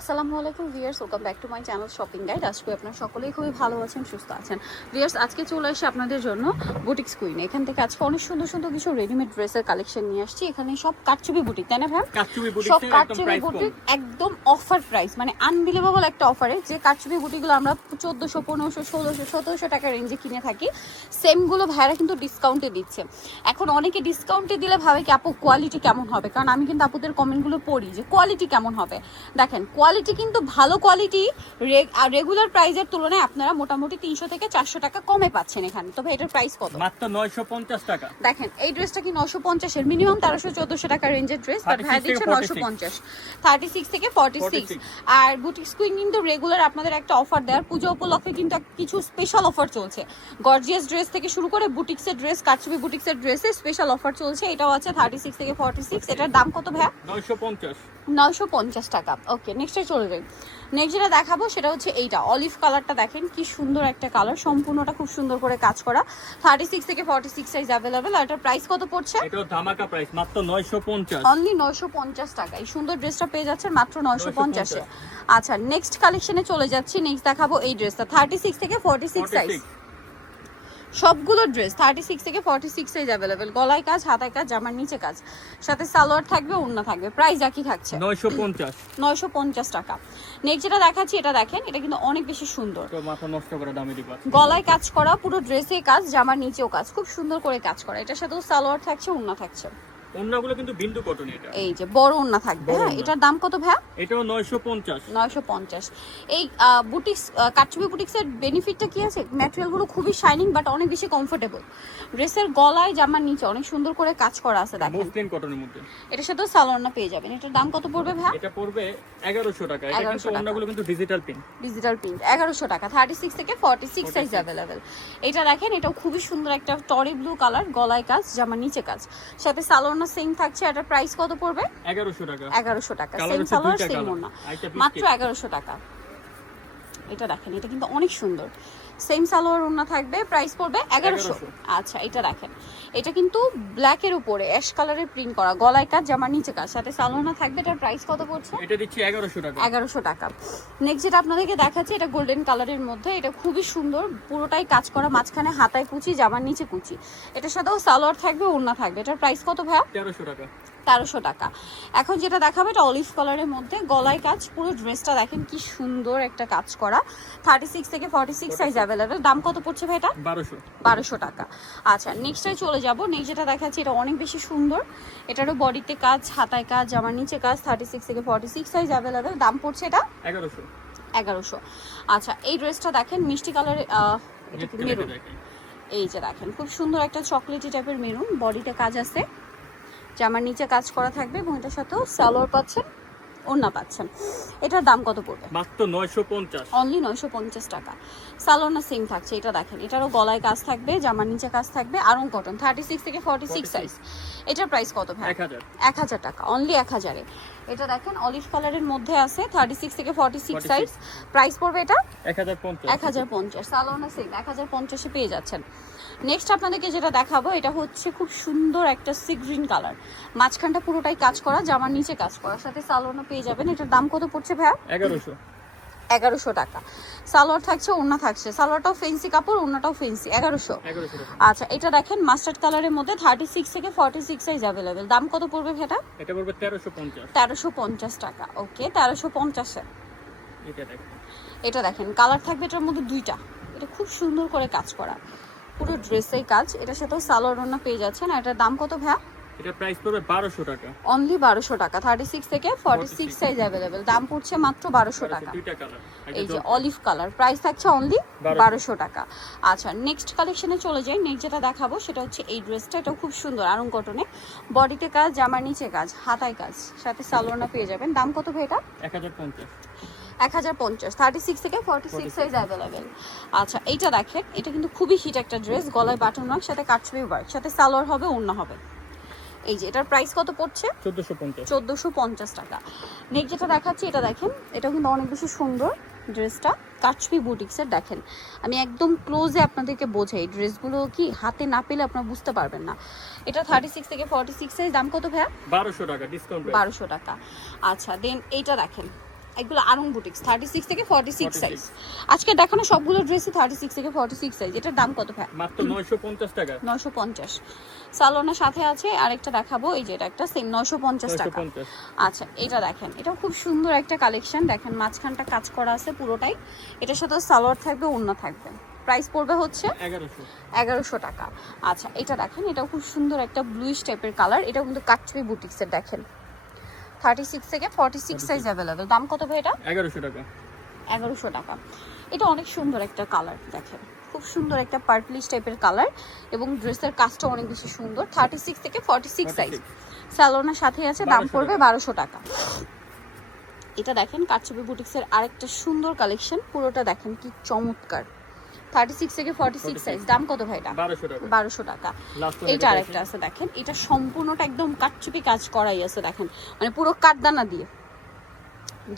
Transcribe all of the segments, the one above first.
আসসালামু আলাইকুম viewers, welcome back to my channel shopping guide. আজকে আপনারা সকলেই খুবই ভালো আছেন, সুস্থ আছেন। ভিউয়ার্স, আজকে চলে এসে আপনাদের জন্য বুটিক্স কুইন। এখান থেকে আজকে অনেক সুন্দর সুন্দর কিছু রেডিমেড ড্রেসের কালেকশন নিয়ে আসছি। এখানে সব কারচুপি বুটিক, তাই না ভাই? সব কারচুপি বুটিক একদম অফার প্রাইস, মানে আনবিলিভেবল একটা অফারে। যে কারচুপি বুটিকগুলো আমরা 1400, 1500, 1600, 1700 টাকা রেঞ্জে কিনে থাকি, সেমগুলো ভাইরা কিন্তু ডিসকাউন্টে দিচ্ছে। এখন অনেকে ডিসকাউন্টে দিলে ভাবে কি আপু কোয়ালিটি কেমন হবে, কারণ আমি কিন্তু আপুদের কমেন্টগুলো পড়ি যে কোয়ালিটি কেমন হবে। দেখেন কোয়ালিটি কিন্তু ভালো কোয়ালিটি, রেগুলার প্রাইসের তুলনায় আপনারা মোটামুটি 300 থেকে 400 টাকা কমে পাচ্ছেন এখানে। তবে এটার প্রাইস কত? মাত্র 950 টাকা। দেখেন এই ড্রেসটা কি 950 এর মিনিমাম 1300-1400 টাকা রেঞ্জের ড্রেস, বাট ভাই দিচ্ছে 950, 36 থেকে 46। আর বুটিক্স কুইন কিন্তু রেগুলার আপনাদের একটা অফার দেয়, পুজো উপলক্ষে কিন্তু কিছু স্পেশাল অফার চলছে। গর্জিয়াস ড্রেস থেকে শুরু করে বুটিক্সের ড্রেস, কারচুপি বুটিক্সের ড্রেসে স্পেশাল অফার চলছে। এটাও আছে 36 থেকে 46। এটার দাম কত ভাই? 950 টাকা। ওকে, নেক্সটে চলে যাই। নেক্সট যেটা দেখাবো সেটা হচ্ছে এইটা অলিভ কালারটা। দেখেন কি সুন্দর একটা কালার, সম্পূর্ণটা খুব সুন্দর করে কাজ করা। 36 থেকে 46 সাইজ অ্যাভেলেবেল। আর এটার প্রাইস কত পড়ছে? এটা ধামাকা প্রাইস, মাত্র 950, অনলি 950 টাকা। এই সুন্দর ড্রেসটা পেয়ে যাচ্ছেন মাত্র 950 এ। আচ্ছা, নেক্সট কালেকশনে চলে যাচ্ছি। নেক্সট দেখাবো এই ড্রেসটা 36 থেকে 46 সাইজ। সবগুলো ড্রেস 36 থেকে 46 সাইজ অ্যাভেলেবেল। গলায় কাজ, হাতায় কাজ, জামার নিচে কাজ, সাথে সালোয়ার থাকবে, ওড়না থাকবে। প্রাইস একই থাকছে 950 টাকা। নেক্সট যেটা দেখাচ্ছি এটা দেখেন, এটা কিন্তু অনেক বেশি সুন্দর। তো মাথা নষ্ট করে দামে দিবা। গলায় কাজ করা, পুরো ড্রেসে কাজ, জামার নিচেও কাজ, খুব সুন্দর করে কাজ করা। এটার সাথেও সালোয়ার থাকছে, ওড়না থাকছে। ওন্নাগুলো কিন্তু বিন্দু কটন। এটা এই যে বড় ওড়না থাকবে। হ্যাঁ, এটার দাম কত ভাই? এটাও 950। 950। এই বুটিক্স, কারচুপি বুটিক্সের বেনিফিটটা কি আছে? ম্যাটেরিয়ালগুলো খুবই শাইনিং বাট অনেক বেশি কমফোর্টেবল। ড্রেসের গলায়, জামার নিচে অনেক সুন্দর করে কাজ করা আছে। দেখেন মসলিন কটনের মধ্যে। এটার সাথে সালোয়ারটা পেয়ে যাবেন। এটার দাম কত পড়বে ভাই? এটা পড়বে 1100 টাকা। এটা কিন্তু ওন্নাগুলো কিন্তু ডিজিটাল প্রিন্ট। 1100 টাকা। 36 থেকে 46 সাইজ অ্যাভেলেবেল। এটা দেখেন, এটাও খুবই সুন্দর একটা টরি ব্লু কালার, গলায় কাজ, জামার নিচে কাজ, সাথে সালোয়ার সেম থাকছে। এটার প্রাইস কত পড়বে? 1100 টাকা। 1100 টাকা। সেম সালোয়ার, সেম ওড়না, মাত্র 1100 টাকা। এটা দেখেন, এটা কিন্তু অনেক সুন্দর। সেম সালোয়ার ওড়না থাকবে, প্রাইস পড়বে 1100। আচ্ছা, এটা দেখেন, এটা কিন্তু ব্ল্যাকের উপরে অ্যাশ কালারের প্রিন্ট করা, গলায় কাজ, জামার নিচে কাজ, সাথে সালোয়ার থাকবে। এটার প্রাইস কত পড়ছে? এটা দিচ্ছি 1100 টাকা। 1100 টাকা। নেক্সট যেটা আপনাদেরকে দেখাচ্ছি, এটা গোল্ডেন কালারের মধ্যে। এটা খুবই সুন্দর, পুরোটাই কাজ করা, মাঝখানে হাতায় কুচি, জামার নিচে কুচি। এটার সাথেও সালোয়ার থাকবে, ওড়না থাকবে। এটার প্রাইস কত ভাইয়া? 1300 টাকা। 1300 টাকা। এখন যেটা দেখাবে এটা অলিভ কালারের মধ্যে, গলায় কাজ, পুরো ড্রেসটা দেখেন কি সুন্দর একটা কাজ করা। 36 থেকে 46 সাইজ অ্যাভেলেবেল। দাম কত পড়ছে ভাই এটা? 1200 টাকা। আচ্ছা, নেক্সটে চলে যাব। নেক্সট যেটা দেখাচ্ছি এটা অনেক বেশি সুন্দর। এটারও বডিতে কাজ, হাতায় কাজ, জামার নিচে কাজ, 36 থেকে 46 সাইজ অ্যাভেলেবেল। দাম পড়ছে এটা 1100। আচ্ছা, এই ড্রেসটা দেখেন মিষ্টি কালারের, এটা কি মেরুন? এই যে দেখেন খুব সুন্দর একটা চকলেটি টাইপের মেরুন, বডিতে কাজ আছে, জামার নিচে কাজ করা থাকবে, এবং এটার সাথেও সালোয়ার পাচ্ছেন, ওড়না পাচ্ছেন। এটার দাম কত পড়বে? মাত্র 950। অনলি 950 টাকা। সালোয়ার সেম থাকছে। এটা দেখেন, এটারও গলায় কাজ থাকবে, জামার নিচে কাজ থাকবে, আরং কটন, 36 থেকে 46 সাইজ। এটার প্রাইস কত ভাই? 1000 টাকা। অনলি 1000 এ। এটা দেখেন অলিভ কালারের মধ্যে আছে, 36 থেকে 46 সাইজ। প্রাইস পড়বে এটা 1050। সালোয়ার সেম 1050 এ পেয়ে যাচ্ছেন। নেক্সট আপনাদেরকে যেটা দেখাবো এটা হচ্ছে খুব সুন্দর একটা সি গ্রিন কালার, মাঝখানটা পুরোটাই কাজ করা, জামার নিচে কাজ করা, সাথে সালোয়ারও পেয়ে যাবেন। এটার দাম কত পড়ছে ভাইয়া? 1100 টাকা। সালোয়ার থাকছে, ওড়না থাকছে, সালোয়ারটাও ফেন্সি কাপড়, ওড়নাটাও ফেন্সি। 1100। আচ্ছা, এটা দেখেন মাস্টার্ড কালারের মধ্যে, 36 থেকে 46 সাইজ অ্যাভেলেবেল। দাম কত পড়বে ভাইয়া? এটা পড়বে 1350 টাকা। ওকে, 1350 এ। এটা দেখেন কালার থাকবে এটার মধ্যে দুইটা। এটা খুব সুন্দর করে কাজ করা, পুরো ড্রেসেই কাজ। এটার সাথেও সালোয়ার ওড়না পেয়ে যাচ্ছেন। আর এটার দাম কত ভাইয়া? এটা প্রাইস পড়বে 1200 টাকা। অনলি 1200 টাকা। 36 থেকে 46 সাইজ অ্যাভেলেবেল। দাম পড়ছে মাত্র 1200 টাকা। দুইটা কালার, এই যে অলিভ কালার, প্রাইস থাকছে অনলি 1200 টাকা। আচ্ছা, নেক্সট কালেকশনে চলে যাই। নেক্সট যেটা দেখাবো সেটা হচ্ছে এই ড্রেসটা। এটা খুব সুন্দর, আরং কটনে, বডিতে কাজ, জামার নিচে কাজ, হাতায় কাজ, সাথে সালোয়ার পেয়ে যাবেন। দাম কত ভাই এটা? 1050। 1050। 36 থেকে 46 সাইজ অ্যাভেলেবেল। আচ্ছা, এইটা দেখেন, এটা কিন্তু খুবই হিট একটা ড্রেস, গলায় বাটন ওয়ার্ক, সাথে কাটছবি ওয়ার্ক, সাথে সালোয়ার হবে, ওড়না হবে। এই যে এটার প্রাইস কত পড়ছে? 1450 টাকা। নেক্সট যেটা দেখাচ্ছি এটা দেখেন, এটা কিন্তু অনেক বেশি সুন্দর ড্রেসটা, কারচুপি বুটিক্সের। দেখেন আমি একদম ক্লোজে আপনাদেরকে বোঝাই, ড্রেসগুলো কি হাতে না পেলে আপনারা বুঝতে পারবেন না। এটা 36 থেকে 46 সাইজ। দাম কত ভাইয়া? 1200 টাকা ডিসকাউন্ট। 1200 টাকা। আচ্ছা, দেন এইটা দেখেন, এগুলো আরং বুটিক্স 36 থেকে 46 সাইজ। আজকে দেখানো সবগুলো ড্রেসই 36 থেকে 46 সাইজ। এটার দাম কত ভাই? মাত্র 950 টাকা। 950। সালোনার সাথে আছে আরেকটা দেখাবো, এই যে এটা একটা সেম 950 টাকা। 950। আচ্ছা এটা দেখেন, এটা খুব সুন্দর একটা কালেকশন। দেখেন মাঝখানটা কাজ করা আছে পুরোটাই। এটার সাথে সালোয়ার থাকবে, ওড়না থাকবে। প্রাইস পড়বে হচ্ছে 1100 টাকা। আচ্ছা এটা দেখেন, এটাও খুব সুন্দর একটা ব্লুইশ টাইপের কালার। এটাও কিন্তু কাটছবি বুটিক্সের। দেখেন 36 থেকে 46 সাইজ অ্যাভেলেবেল। দাম কত ভাই এটা? 1100 টাকা। 1100 টাকা। এটা অনেক সুন্দর একটা কালার। দেখেন খুব সুন্দর একটা পার্পলিশ টাইপের কালার এবং ড্রেসের কাজটা অনেক বেশি সুন্দর। 36 থেকে 46 সাইজ। স্যালোনার সাথে আছে, দাম পড়বে 1200 টাকা। এটা দেখেন কাটছবি বুটিক্সের আরেকটা সুন্দর কালেকশন। পুরোটা দেখেন কি চমৎকার। 36 থেকে 46 সাইজ। দাম কত ভাই এটা? 1200 টাকা। 1200 টাকা। এটা আরেকটা আছে দেখেন, এটা সম্পূর্ণটা একদম কাটছবি কাজ করাই আছে। দেখেন মানে পুরো কাঠদানা দিয়ে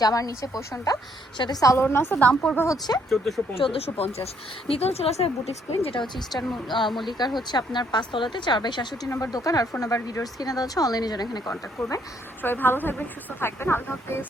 জামার নিচে পোর্শনটা, সাথে সালোয়ার আছে। দাম পড়বে হচ্ছে 1450। নিতল চলে আসবে বুটিক্স কুইন, যেটা হচ্ছে ইস্টার্ন মল্লিকার হচ্ছে আপনার 5 তলাতে 4/67 নম্বর দোকান। আর ফোন নাম্বার ভিডিওর স্ক্রিনে দেওয়া আছে, অনলাইনে জন্য এখানে কন্ট্যাক্ট করবেন। সবাই ভালো থাকবেন, সুস্থ থাকবেন, আল্লাহ হাফেজ।